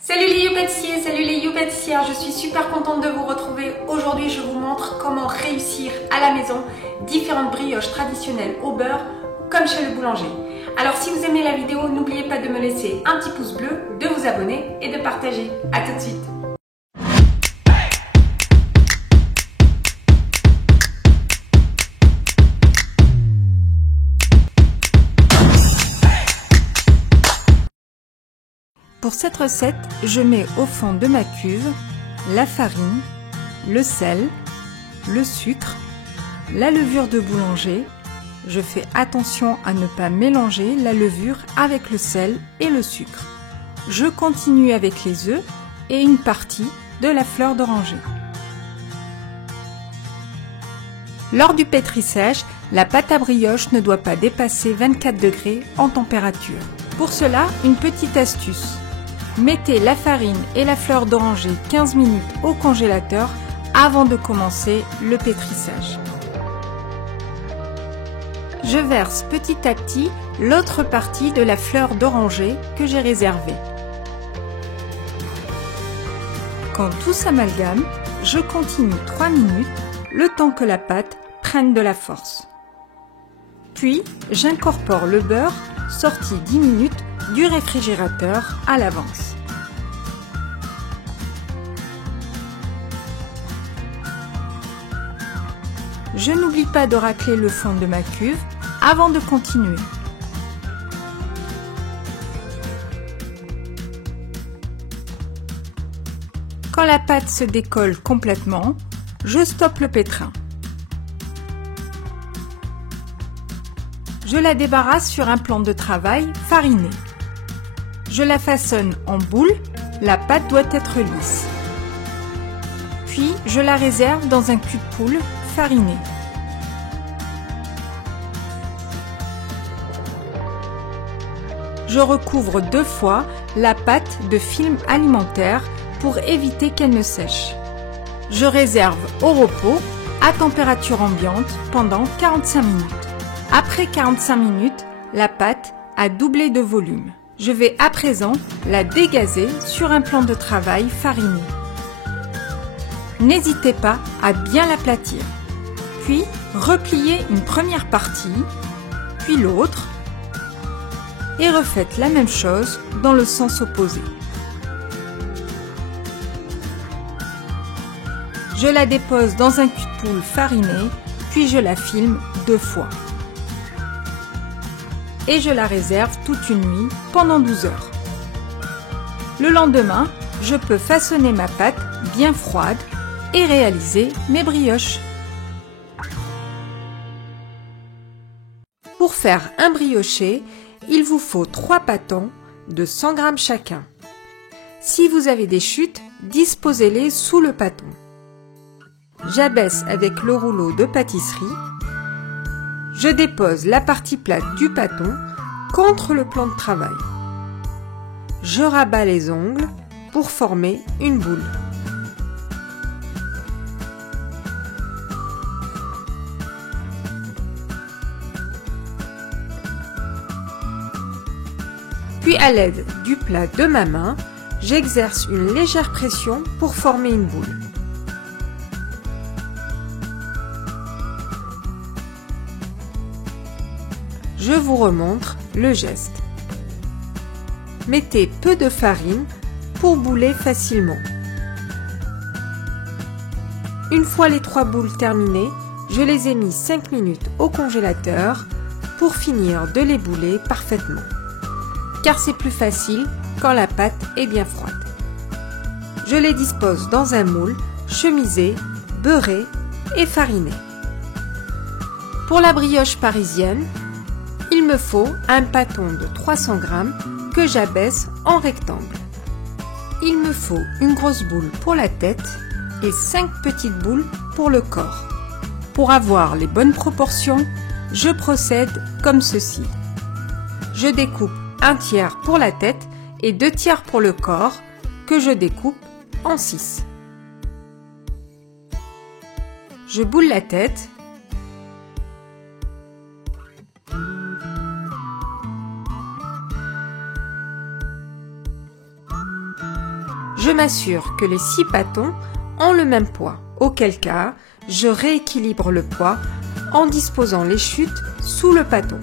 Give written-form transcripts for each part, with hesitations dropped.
Salut les You-pâtissiers, salut les You-pâtissières, je suis super contente de vous retrouver. Aujourd'hui, je vous montre comment réussir à la maison différentes brioches traditionnelles au beurre, comme chez le boulanger. Alors si vous aimez la vidéo, n'oubliez pas de me laisser un petit pouce bleu, de vous abonner et de partager. A tout de suite. Pour cette recette, je mets au fond de ma cuve la farine, le sel, le sucre, la levure de boulanger. Je fais attention à ne pas mélanger la levure avec le sel et le sucre. Je continue avec les œufs et une partie de la fleur d'oranger. Lors du pétrissage, la pâte à brioche ne doit pas dépasser 24 degrés en température. Pour cela, une petite astuce. Mettez la farine et la fleur d'oranger 15 minutes au congélateur avant de commencer le pétrissage. Je verse petit à petit l'autre partie de la fleur d'oranger que j'ai réservée. Quand tout s'amalgame, je continue 3 minutes, le temps que la pâte prenne de la force. Puis, j'incorpore le beurre sorti 10 minutes du réfrigérateur à l'avance. Je n'oublie pas de racler le fond de ma cuve avant de continuer. Quand la pâte se décolle complètement, je stoppe le pétrin. Je la débarrasse sur un plan de travail fariné. Je la façonne en boule, la pâte doit être lisse. Puis je la réserve dans un cul-de-poule fariné. Je recouvre 2 fois la pâte de film alimentaire pour éviter qu'elle ne sèche. Je réserve au repos à température ambiante pendant 45 minutes. Après 45 minutes, la pâte a doublé de volume. Je vais à présent la dégazer sur un plan de travail fariné. N'hésitez pas à bien l'aplatir. Puis, repliez une première partie, puis l'autre, et refaites la même chose dans le sens opposé. Je la dépose dans un cul-de-poule fariné, puis je la filme 2 fois. Et je la réserve toute une nuit pendant 12 heures. Le lendemain, je peux façonner ma pâte bien froide et réaliser mes brioches. Pour faire un brioché, il vous faut 3 pâtons de 100 g chacun. Si vous avez des chutes, disposez-les sous le pâton. J'abaisse avec le rouleau de pâtisserie. Je dépose la partie plate du pâton contre le plan de travail. Je rabats les ongles pour former une boule. Puis à l'aide du plat de ma main, j'exerce une légère pression pour former une boule. Je vous remontre le geste. Mettez peu de farine pour bouler facilement. Une fois les 3 boules terminées, je les ai mis 5 minutes au congélateur pour finir de les bouler parfaitement. Car c'est plus facile quand la pâte est bien froide. Je les dispose dans un moule chemisé, beurré et fariné. Pour la brioche parisienne, il me faut un pâton de 300 g que j'abaisse en rectangle. Il me faut une grosse boule pour la tête et 5 petites boules pour le corps. Pour avoir les bonnes proportions, je procède comme ceci. Je découpe 1/3 pour la tête et 2/3 pour le corps que je découpe en 6. Je boule la tête. Je m'assure que les 6 pâtons ont le même poids, auquel cas, je rééquilibre le poids en disposant les chutes sous le pâton.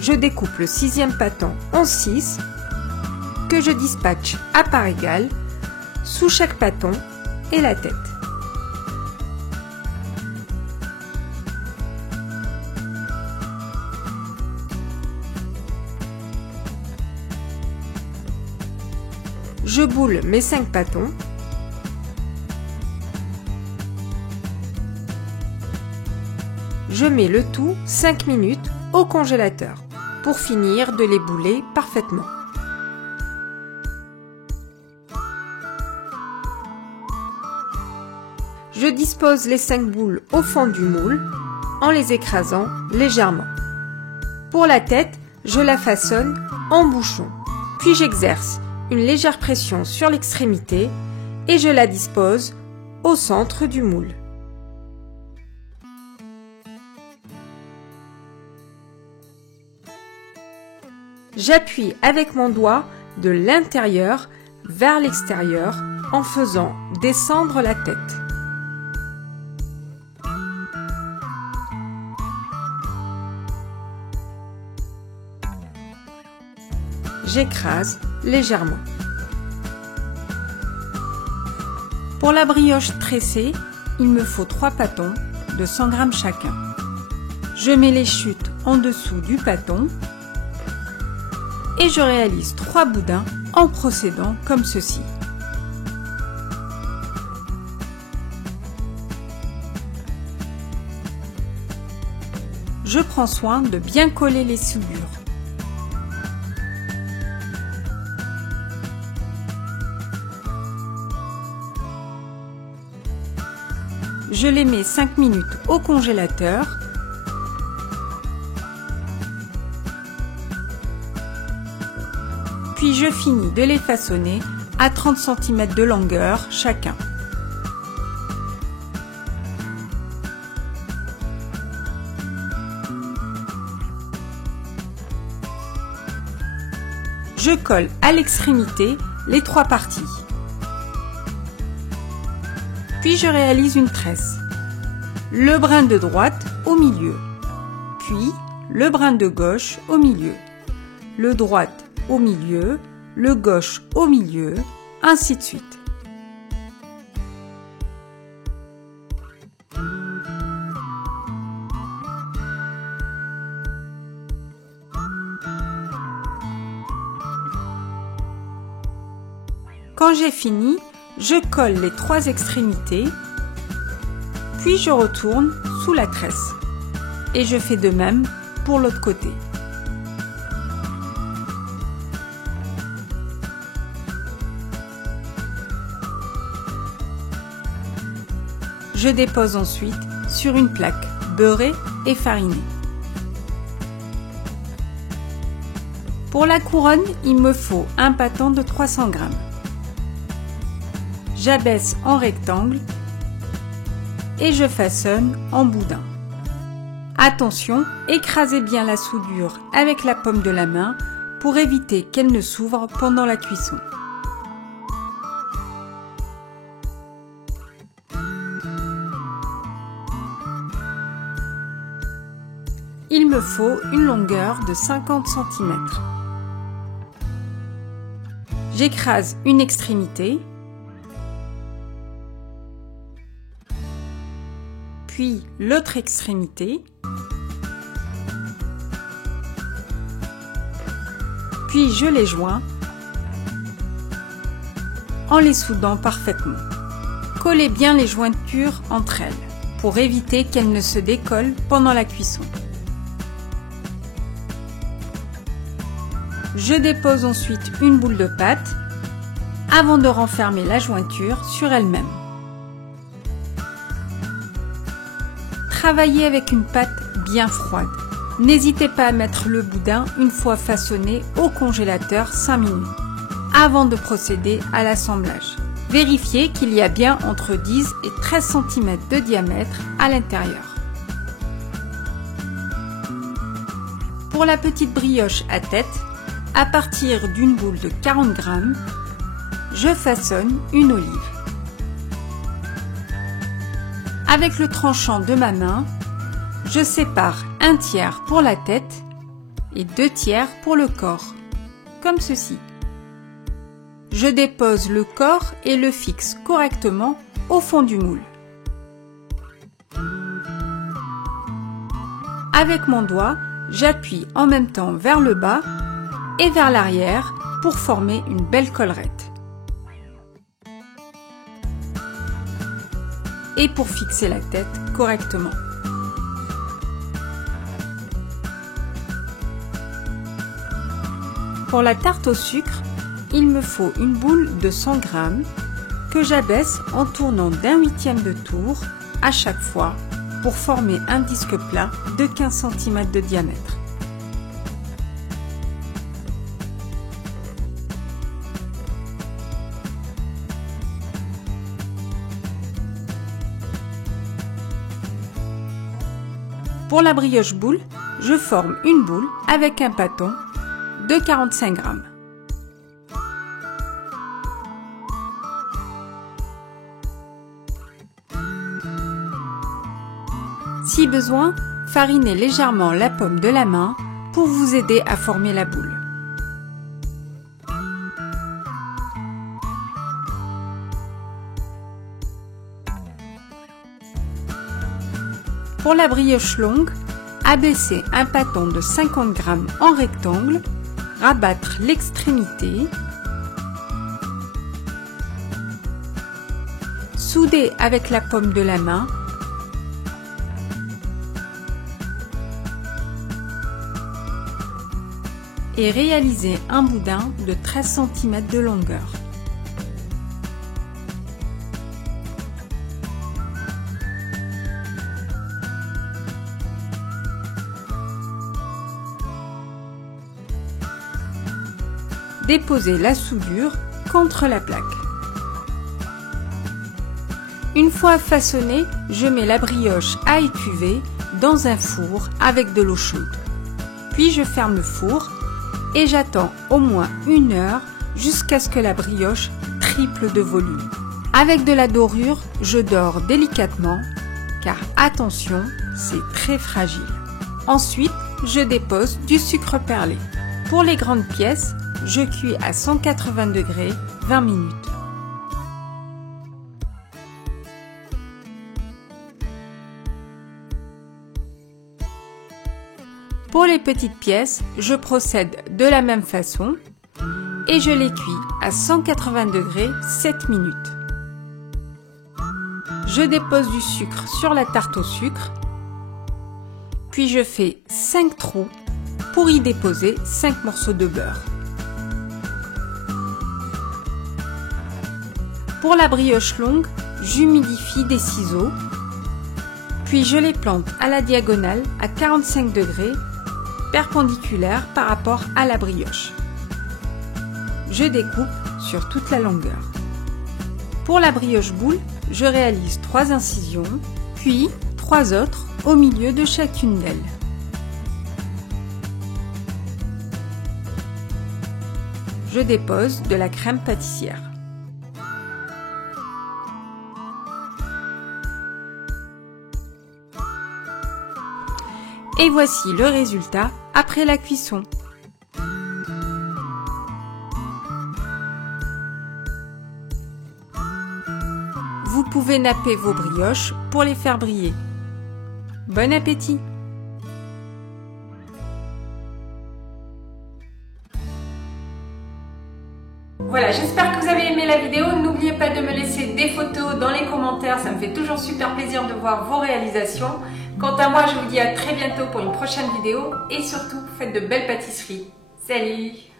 Je découpe le 6e pâton en 6 que je dispatche à part égale sous chaque pâton et la tête. Je boule mes 5 pâtons. Je mets le tout 5 minutes au congélateur pour finir de les bouler parfaitement. Je dispose les 5 boules au fond du moule en les écrasant légèrement. Pour la tête, je la façonne en bouchon, puis j'exerce une légère pression sur l'extrémité et je la dispose au centre du moule. J'appuie avec mon doigt de l'intérieur vers l'extérieur en faisant descendre la tête. J'écrase légèrement. Pour la brioche tressée, il me faut 3 pâtons de 100 g chacun. Je mets les chutes en dessous du pâton et je réalise 3 boudins en procédant comme ceci. Je prends soin de bien coller les soudures. Je les mets 5 minutes au congélateur. Puis je finis de les façonner à 30 cm de longueur chacun. Je colle à l'extrémité les 3 parties. Puis je réalise une tresse. Le brin de droite au milieu, puis le brin de gauche au milieu, le droite au milieu, le gauche au milieu, ainsi de suite. Quand j'ai fini, je colle les 3 extrémités, puis je retourne sous la tresse. Et je fais de même pour l'autre côté. Je dépose ensuite sur une plaque beurrée et farinée. Pour la couronne, il me faut un pâton de 300 g. J'abaisse en rectangle et je façonne en boudin. Attention, écrasez bien la soudure avec la paume de la main pour éviter qu'elle ne s'ouvre pendant la cuisson. Il me faut une longueur de 50 cm. J'écrase une extrémité, puis l'autre extrémité, puis je les joins en les soudant parfaitement. Collez bien les jointures entre elles pour éviter qu'elles ne se décollent pendant la cuisson. Je dépose ensuite une boule de pâte avant de renfermer la jointure sur elle-même. Travaillez avec une pâte bien froide. N'hésitez pas à mettre le boudin une fois façonné au congélateur 5 minutes avant de procéder à l'assemblage. Vérifiez qu'il y a bien entre 10 et 13 cm de diamètre à l'intérieur. Pour la petite brioche à tête, à partir d'une boule de 40 g, je façonne une olive. Avec le tranchant de ma main, je sépare 1/3 pour la tête et 2/3 pour le corps, comme ceci. Je dépose le corps et le fixe correctement au fond du moule. Avec mon doigt, j'appuie en même temps vers le bas et vers l'arrière pour former une belle collerette. Et pour fixer la tête correctement. Pour la tarte au sucre, il me faut une boule de 100 g que j'abaisse en tournant d'1/8 de tour à chaque fois pour former un disque plat de 15 cm de diamètre. Pour la brioche boule, je forme une boule avec un bâton de 45 g. Si besoin, farinez légèrement la paume de la main pour vous aider à former la boule. Pour la brioche longue, abaissez un bâton de 50 g en rectangle, rabattre l'extrémité, souder avec la paume de la main et réaliser un boudin de 13 cm de longueur. Déposez la soudure contre la plaque. Une fois façonnée, je mets la brioche à écuver dans un four avec de l'eau chaude. Puis je ferme le four et j'attends au moins 1 heure jusqu'à ce que la brioche triple de volume. Avec de la dorure, je dore délicatement car attention, c'est très fragile. Ensuite, je dépose du sucre perlé. Pour les grandes pièces, je cuis à 180 degrés 20 minutes. Pour les petites pièces, je procède de la même façon et je les cuis à 180 degrés 7 minutes. Je dépose du sucre sur la tarte au sucre, puis je fais 5 trous pour y déposer 5 morceaux de beurre. Pour la brioche longue, j'humidifie des ciseaux, puis je les plante à la diagonale à 45 degrés, perpendiculaire par rapport à la brioche. Je découpe sur toute la longueur. Pour la brioche boule, je réalise 3 incisions, puis 3 autres au milieu de chacune d'elles. Je dépose de la crème pâtissière. Et voici le résultat après la cuisson. Vous pouvez napper vos brioches pour les faire briller. Bon appétit! Voilà, j'espère que vous avez aimé la vidéo. N'oubliez pas de me laisser des photos dans les commentaires, ça me fait toujours super plaisir de voir vos réalisations. Quant à moi, je vous dis à très bientôt pour une prochaine vidéo et surtout, faites de belles pâtisseries. Salut!